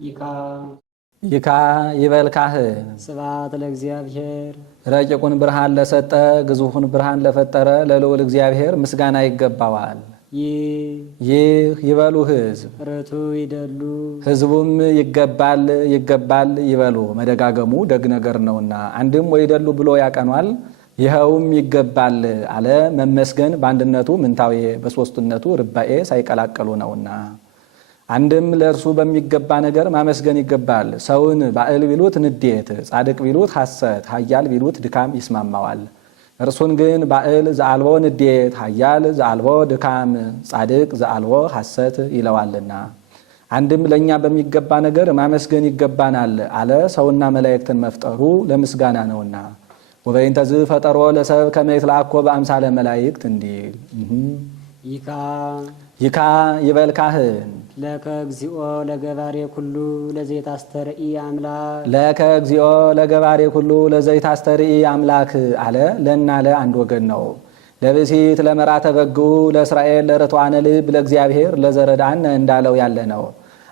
ይካ ይበልካህ ስብሐት ለእግዚአብሔር ረቂቁን ብርሃን ለሰጠ ግዙፉን ብርሃን ለፈጠረ ለልዑል እግዚአብሔር ምስጋና ይገባዋል። ይህ ይበሉ ሕዝብ ርቱ ይደሉ ሕዝቡም ይገባል ይገባል ይበሉ። መደጋገሙ ደግ ነገር ነውና አንድም ወይደሉ ብሎ ያቀኗል። ይኸውም ይገባል አለ መመስገን በአንድነቱ ምንታዌ በሦስትነቱ ርባኤ ሳይቀላቀሉ ነውና አንድም ለእርሱ በሚገባ ነገር ማመስገን ይገባል። ሰውን ባዕል ቢሉት ንዴት፣ ጻድቅ ቢሉት ሐሰት፣ ኃያል ቢሉት ድካም ይስማማዋል። እርሱን ግን ባዕል ዘአልቦ ንዴት፣ ኃያል ዘአልቦ ድካም፣ ጻድቅ ዘአልቦ ሐሰት ይለዋልና አንድም ለእኛ በሚገባ ነገር ማመስገን ይገባናል አለ ሰውና መላእክትን መፍጠሩ ለምስጋና ነውና ወበይንተዝ ፈጠሮ ለሰብ ከመ ይትለአኮ በአምሳለ መላእክት እንዲል ይካ ይበልካህን ለከ እግዚኦ ለገባሬ ኩሉ ለዘይት አስተርኢ አምላክ ለከ እግዚኦ ለገባሬ ኩሉ ለዘይት አስተርኢ አምላክ አለ ለና ለአንድ ወገን ነው። ለብሲት ለመራተ በጉ ለእስራኤል ለርቷነ ልብ ለእግዚአብሔር ለዘረዳነ እንዳለው ያለ ነው።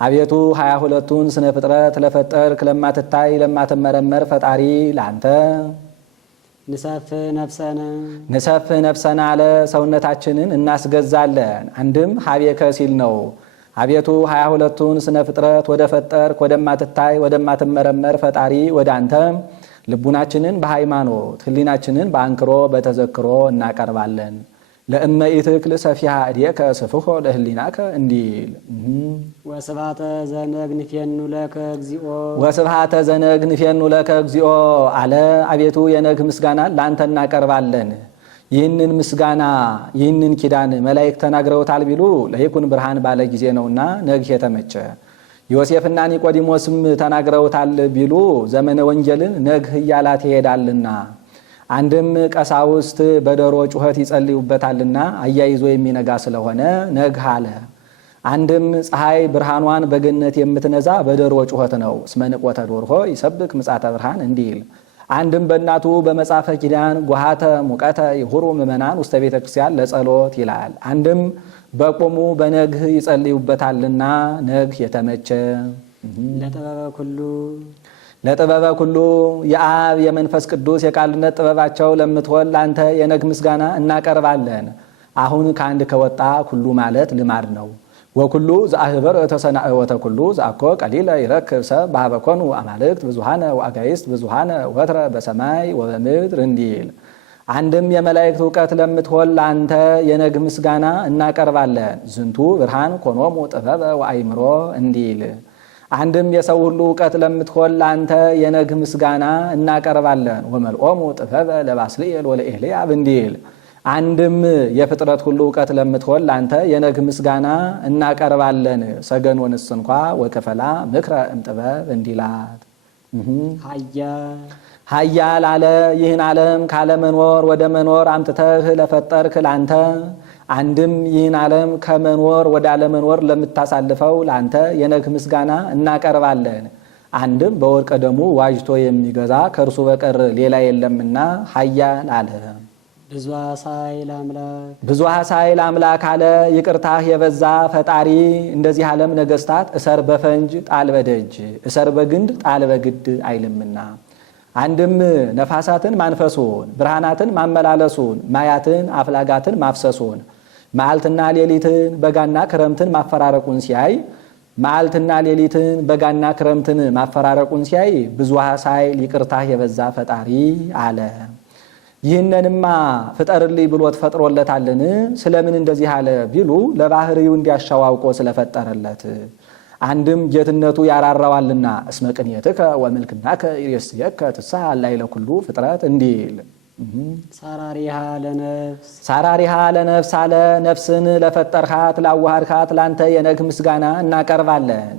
አቤቱ 22ቱን ስነ ፍጥረት ለፈጠርክ ለማትታይ ለማትመረመር ፈጣሪ ላንተ ንሰፍ ነፍሰና አለ ሰውነታችንን እናስገዛለን። አንድም ሀቤከ ሲል ነው። አቤቱ 22ቱን ስነ ፍጥረት ወደ ፈጠርክ ወደማትታይ ወደማትመረመር ፈጣሪ ወደ አንተ ልቡናችንን በሃይማኖት ህሊናችንን በአንክሮ በተዘክሮ እናቀርባለን። ለእመ ኢትክል ሰፊሃ እዴከ ስፍሖ ለህሊናከ እንዲል ወስብሐተ ዘነግ ንፌኑ ለከ እግዚኦ ወስብሐተ ዘነግ ንፌኑ ለከ እግዚኦ አለ አቤቱ የነግ ምስጋና ለአንተ እናቀርባለን። ይህንን ምስጋና ይህንን ኪዳን መላእክት ተናግረውታል ቢሉ ለይኩን ብርሃን ባለ ጊዜ ነውና ነግህ የተመቸ ዮሴፍና ኒቆዲሞስም ተናግረውታል ቢሉ ዘመነ ወንጌልን ነግህ እያላት ይሄዳልና አንድም ቀሳውስት በደሮ ጩኸት ይጸልዩበታልና አያይዞ የሚነጋ ስለሆነ ነግህ አለ። አንድም ፀሐይ ብርሃኗን በገነት የምትነዛ በደሮ ጩኸት ነው። እስመ ንቆተ ዶርሆ ይሰብክ ምጻተ ብርሃን እንዲል አንድም በእናቱ በመጽሐፈ ኪዳን ጎሃተ ሙቀተ ይሁሩ ምእመናን ውስተ ቤተ ክርስቲያን ለጸሎት ይላል። አንድም በቆሙ በነግህ ይጸልዩበታልና ነግህ የተመቸ ለጥበበ ኩሉ የአብ የመንፈስ ቅዱስ የቃልነት ጥበባቸው ለምትሆን ለአንተ የነግ ምስጋና እናቀርባለን። አሁን ከአንድ ከወጣ ኩሉ ማለት ልማድ ነው። ወኩሉ ዘአህበር ተሰናእወተ ኩሉ ዘአኮ ቀሊለ ይረክብ ሰብ በሀበኮኑ አማልክት ብዙሃነ ወአጋይስት ብዙሃነ ወትረ በሰማይ ወበምድር እንዲል አንድም የመላእክት እውቀት ለምትሆን ለአንተ የነግ ምስጋና እናቀርባለን። ዝንቱ ብርሃን ኮኖሙ ጥበበ ወአይምሮ እንዲል አንድም የሰው ሁሉ እውቀት ለምትሆን ለአንተ የነግ ምስጋና እናቀርባለን። ወመልኦሙ ጥበበ ለባስልኤል ወለኤልያብ እንዲል አንድም የፍጥረት ሁሉ እውቀት ለምትሆን ለአንተ የነግ ምስጋና እናቀርባለን። ሰገኖንስ እንኳ ወከፈላ ምክረ እምጥበብ እንዲላት ኃያል አለ ይህን ዓለም ካለመኖር ወደ መኖር አምጥተህ ለፈጠርክ ለአንተ አንድም ይህን ዓለም ከመኖር ወደ አለመኖር ለምታሳልፈው ለአንተ የነግ ምስጋና እናቀርባለን። አንድም በወርቀ ደሙ ዋጅቶ የሚገዛ ከእርሱ በቀር ሌላ የለምና ኃያል አለ። ብዙ ኃሳይል አምላክ አለ ይቅርታህ የበዛ ፈጣሪ እንደዚህ ዓለም ነገስታት እሰር በፈንጅ ጣል በደጅ እሰር በግንድ ጣል በግድ አይልምና አንድም ነፋሳትን ማንፈሱን ብርሃናትን ማመላለሱን ማያትን አፍላጋትን ማፍሰሱን መዓልትና ሌሊትን በጋና ክረምትን ማፈራረቁን ሲያይ መዓልትና ሌሊትን በጋና ክረምትን ማፈራረቁን ሲያይ ብዙ ኃሳይል ይቅርታህ የበዛ ፈጣሪ አለ። ይህንንማ ፍጠርልኝ ብሎት ፈጥሮለታልን? ስለምን እንደዚህ አለ ቢሉ ለባህሪው እንዲያሻው አውቆ ስለፈጠረለት አንድም ጌትነቱ ያራራዋልና እስመ ቅንየትከ ወምልክናከ ይሬስየከ ትስሐ ላዕለ ኩሉ ፍጥረት እንዲል ሳራሪሃ ለነፍስ አለ ነፍስን ለፈጠርካት ላዋሃድካት ላንተ የነግ ምስጋና እናቀርባለን።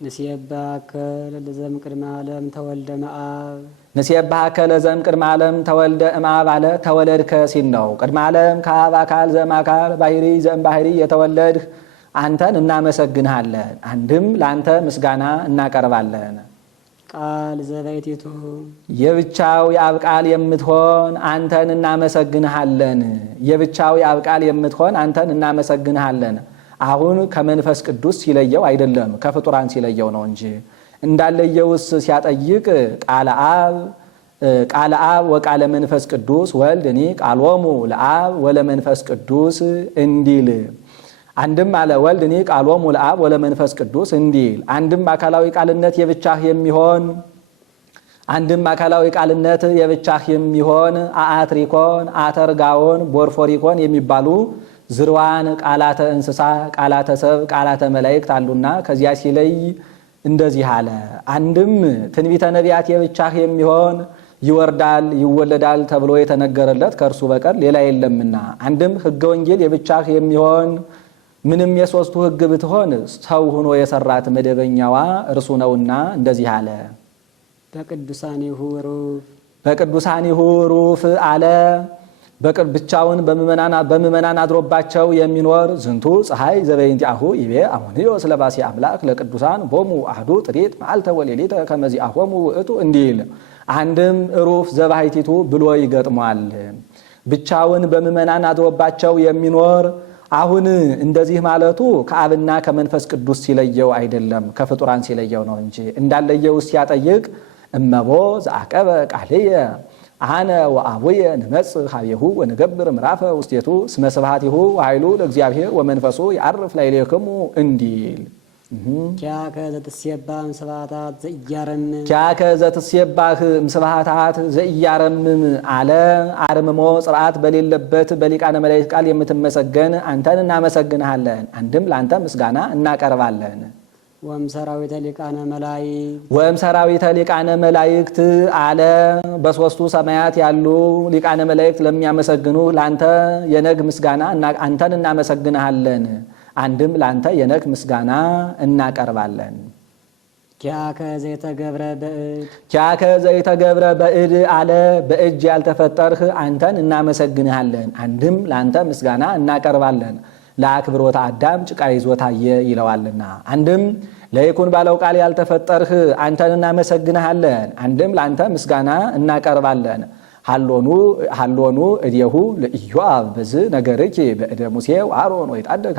ንሴብሐከ ለዘም ቅድመ ዓለም ተወልደ እምአብ ንሴብሐከ ለዘም ቅድመ ዓለም ተወልደ እምአብ አለ ተወለድከ ሲል ነው። ቅድመ ዓለም ከአብ አካል ዘእም አካል ባህሪ ዘእም ባህሪ የተወለድህ አንተን እናመሰግንሃለን። አንድም ለአንተ ምስጋና እናቀርባለን። ቃል ዘባይቲቱ የብቻው የአብ ቃል የምትሆን አንተን እናመሰግንሃለን። የብቻው የአብ ቃል የምትሆን አንተን እናመሰግንሃለን። አሁን ከመንፈስ ቅዱስ ሲለየው አይደለም ከፍጡራን ሲለየው ነው እንጂ እንዳለየውስ ሲያጠይቅ ቃለ አብ ወቃለ መንፈስ ቅዱስ ወልድኒ ቃሎሙ ለአብ ወለመንፈስ ቅዱስ እንዲል አንድም አለ ወልድኒ ቃሎሙ ለአብ ወለመንፈስ ቅዱስ እንዲል አንድም አካላዊ ቃልነት የብቻህ የሚሆን አአትሪኮን አተርጋዎን ቦርፎሪኮን የሚባሉ ዝርዋን ቃላተ እንስሳ ቃላተ ሰብ ቃላተ መላእክት አሉና ከዚያ ሲለይ እንደዚህ አለ። አንድም ትንቢተ ነቢያት የብቻህ የሚሆን ይወርዳል ይወለዳል ተብሎ የተነገረለት ከእርሱ በቀር ሌላ የለምና አንድም ሕገ ወንጌል የብቻህ የሚሆን ምንም የሶስቱ ሕግ ብትሆን ሰው ሆኖ የሰራት መደበኛዋ እርሱ ነውና እንደዚህ አለ። በቅዱሳኒሁ ሩፍ አለ ብቻውን በምእመናን አድሮባቸው የሚኖር ዝንቱ ፀሐይ ዘበይንቲአሁ ይቤ አሞንዮ ስለባሲ አምላክ ለቅዱሳን ቦሙ አህዱ ጥሪት መዓልተ ወሌሊተ ከመዚአሆሙ ውእቱ እንዲል አንድም ሩፍ ዘባሕቲቱ ብሎ ይገጥሟል። ብቻውን በምእመናን አድሮባቸው የሚኖር አሁን እንደዚህ ማለቱ ከአብና ከመንፈስ ቅዱስ ሲለየው አይደለም ከፍጡራን ሲለየው ነው እንጂ እንዳለየው ሲያጠይቅ እመቦ ዘአቀበ ቃልየ አነ ወአቡየ ንመጽእ ኀቤሁ ወንገብር ምዕራፈ ውስቴቱ እስመ ስብሐቲሁ ኃይሉ ለእግዚአብሔር ወመንፈሱ ያርፍ ላዕሌክሙ እንዲል ኪያከ ዘትሴባህ እምስብሐታት ዘኢያረምም አለ። አርምሞ ጽርዓት በሌለበት በሊቃነ መላእክት ቃል የምትመሰገን አንተን እናመሰግንሃለን። አንድም ለአንተ ምስጋና እናቀርባለን። ወም ሰራዊተ ሊቃነ መላእክት አለ። በሦስቱ ሰማያት ያሉ ሊቃነ መላእክት ለሚያመሰግኑ ለአንተ የነግ ምስጋና አንተን እናመሰግንሃለን። አንድም ለአንተ የነግ ምስጋና እናቀርባለን። ኪያከ ዘይተገብረ በእድ አለ። በእጅ ያልተፈጠርህ አንተን እናመሰግንሃለን። አንድም ለአንተ ምስጋና እናቀርባለን። ለአክብሮተ አዳም ጭቃ ይዞ ታየ ይለዋልና አንድም ለይኩን ባለው ቃል ያልተፈጠርህ አንተን እናመሰግንሃለን። አንድም ለአንተ ምስጋና እናቀርባለን። ሀሎኑ እዴሁ ለኢዮአብ በዝ ነገርኪ በእደ ሙሴ ወአሮን ወይትሐደግ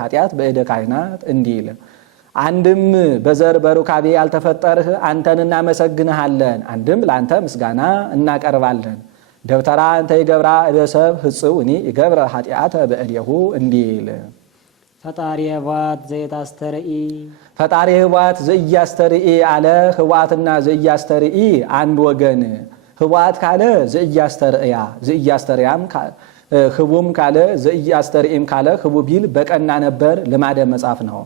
ኃጢአት በእደ ካህናት እንዲል አንድም በዘር በሩካቤ ያልተፈጠርህ አንተን እናመሰግንሃለን። አንድም ለአንተ ምስጋና እናቀርባለን። ደብተራ እንተ ይገብራ እደ ሰብ ህጽው እኒ ይገብረ ኃጢአተ በእዴሁ እንዲል ፈጣሪ ህዋት ዘኢያስተርኢ አለ። ህዋትና ዘኢያስተርኢ አንድ ወገን ህዋት ካለ ዘኢያስተርእያም ህቡም ካለ ዘኢያስተርእም ካለ ህቡ ቢል በቀና ነበር ልማደ መጻፍ ነው።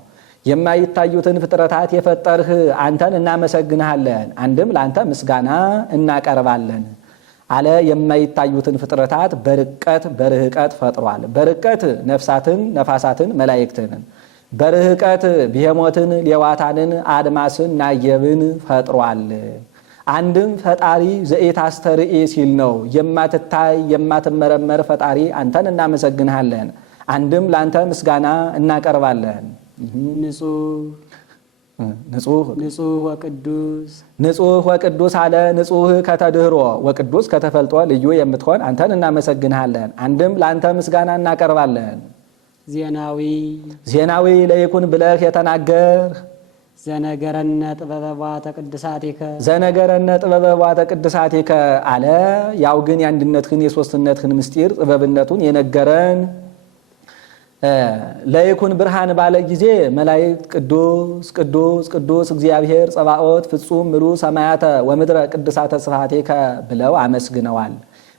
የማይታዩትን ፍጥረታት የፈጠርህ አንተን እናመሰግንሃለን። አንድም ለአንተ ምስጋና እናቀርባለን አለ። የማይታዩትን ፍጥረታት በርቀት በርህቀት ፈጥሯል። በርቀት ነፍሳትን ነፋሳትን መላእክትን፣ በርህቀት ብሄሞትን ሌዋታንን አድማስን ናየብን ፈጥሯል። አንድም ፈጣሪ ዘኢታስተርኢ ሲል ነው። የማትታይ የማትመረመር ፈጣሪ አንተን እናመሰግንሃለን። አንድም ለአንተ ምስጋና እናቀርባለን። ንጹህ ወቅዱስ አለ። ንጹህ ከተድህሮ ወቅዱስ ከተፈልጦ ልዩ የምትሆን አንተን እናመሰግንሃለን። አንድም ለአንተ ምስጋና እናቀርባለን። ዜናዊ ለይኩን ብለህ የተናገር ዘነገረነ ጥበበ ቅድሳቲከ አለ። ያው ግን የአንድነትህን የሶስትነትህን ምስጢር ጥበብነቱን የነገረን ለይኩን ብርሃን ባለ ጊዜ መላእክት ቅዱስ ቅዱስ ቅዱስ እግዚአብሔር ጸባኦት ፍጹም ምሉ ሰማያተ ወምድረ ቅድሳተ ስብሐቲከ ብለው አመስግነዋል።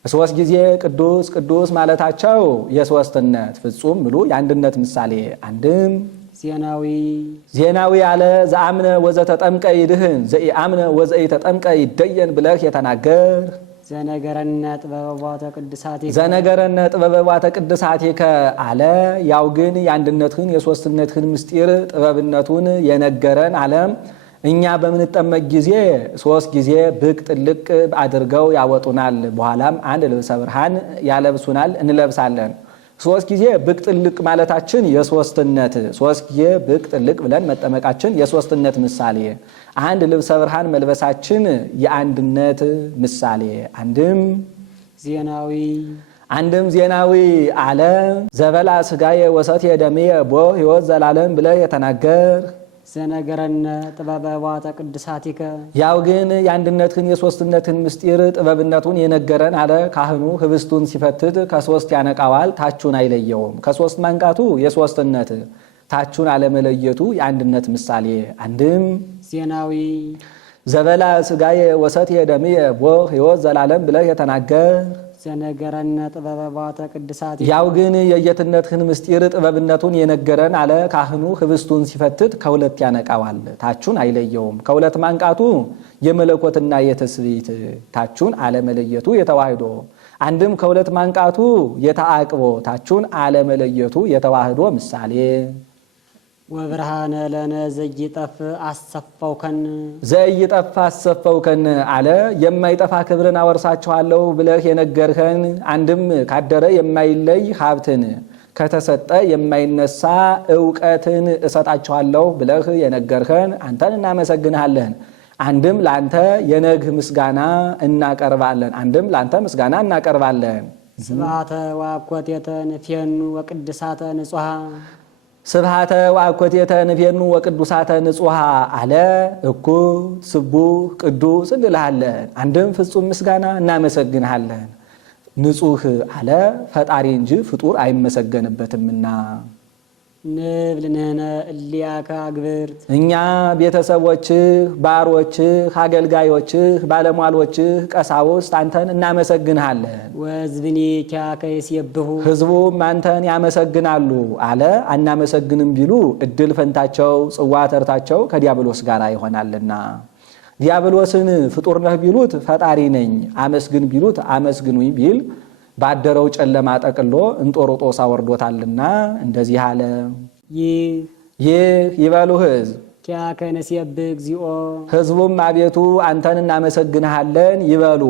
ሶስት ጊዜ ቅዱስ ቅዱስ ማለታቸው የሶስትነት ፍጹም ምሉ የአንድነት ምሳሌ። አንድም ዜናዊ አለ። ዘአምነ ወዘተጠምቀ ይድህን ዘኢአምነ ወዘኢተጠምቀ ይደየን ብለህ የተናገር ዘነገረነ ጥበበባተ ቅድሳቲከ አለ። ያው ግን የአንድነትህን የሶስትነትህን ምስጢር ጥበብነቱን የነገረን አለም። እኛ በምንጠመቅ ጊዜ ሶስት ጊዜ ብቅ ጥልቅ አድርገው ያወጡናል። በኋላም አንድ ልብሰ ብርሃን ያለብሱናል፣ እንለብሳለን። ሶስት ጊዜ ብቅ ጥልቅ ማለታችን የሶስትነት፣ ሶስት ጊዜ ብቅ ጥልቅ ብለን መጠመቃችን የሶስትነት ምሳሌ፣ አንድ ልብሰ ብርሃን መልበሳችን የአንድነት ምሳሌ። አንድም አንድም ዜናዊ አለ ዘበላ ሥጋዬ ወሰትየ ደምየ ቦ ሕይወት ዘላለም ብለህ የተናገር ዘነገረነ ጥበበ ዋተ ቅድሳቲከ ያው ግን የአንድነትህን የሦስትነትህን ምስጢር ጥበብነቱን የነገረን አለ ካህኑ ህብስቱን ሲፈትት ከሦስት ያነቃዋል ታቹን አይለየውም። ከሦስት ማንቃቱ የሦስትነት ታቹን አለመለየቱ የአንድነት ምሳሌ። አንድም ዜናዊ ዘበላ ሥጋዬ ወሰትየ ደምየ ቦ ሕይወት ዘላለም ብለህ የተናገር ዘነገረነ ጥበበ ዋተ ቅድሳቲከ ያው ግን የየትነትህን ምስጢር ጥበብነቱን የነገረን አለ ካህኑ ህብስቱን ሲፈትት ከሁለት ያነቃዋል ታቹን አይለየውም። ከሁለት ማንቃቱ የመለኮትና የትስብእት ታቹን አለመለየቱ የተዋህዶ። አንድም ከሁለት ማንቃቱ የተአቅቦ ታቹን አለመለየቱ የተዋህዶ ምሳሌ። ወብርሃነ ለነ ዘይጠፍ አሰፋውከን ዘይጠፍ አሰፋውከን አለ የማይጠፋ ክብርን አወርሳችኋለሁ ብለህ የነገርኸን አንድም ካደረ የማይለይ ሀብትን ከተሰጠ የማይነሳ ዕውቀትን እሰጣችኋለሁ ብለህ የነገርኸን አንተን እናመሰግንሃለን። አንድም ላንተ የነግህ ምስጋና እናቀርባለን። አንድም ላንተ ምስጋና እናቀርባለን። ስብሐተ ወአኮቴተ ንፌኑ ወቅድሳተ ንጹሐ ስብሐተ ወአኮቴተ ንፌኑ ወቅዱሳተ ንጹሐ አለ እኩት ስቡህ ቅዱስ እንልሃለን። አንድም ፍጹም ምስጋና እናመሰግንሃለን። ንጹህ አለ ፈጣሪ እንጂ ፍጡር አይመሰገንበትምና። ንብል ንሕነ እሊአከ አግብርት እኛ ቤተሰቦችህ፣ ባሮችህ፣ አገልጋዮችህ፣ ባለሟሎችህ፣ ቀሳውስት አንተን እናመሰግንሃለን። ወሕዝብኒ ኪያከ ይሴብሑ ሕዝቡም አንተን ያመሰግናሉ አለ። አናመሰግንም ቢሉ እድል ፈንታቸው ጽዋ ተርታቸው ከዲያብሎስ ጋር ይሆናልና። ዲያብሎስን ፍጡር ነህ ቢሉት ፈጣሪ ነኝ፣ አመስግን ቢሉት አመስግኑኝ ቢል ባደረው ጨለማ ጠቅሎ እንጦሮጦስ አወርዶታልና እንደዚህ አለ። ይህ ይበሉ ሕዝብ ኪያከ ንሴብሕ እግዚኦ ሕዝቡም አቤቱ አንተን እናመሰግንሃለን ይበሉ።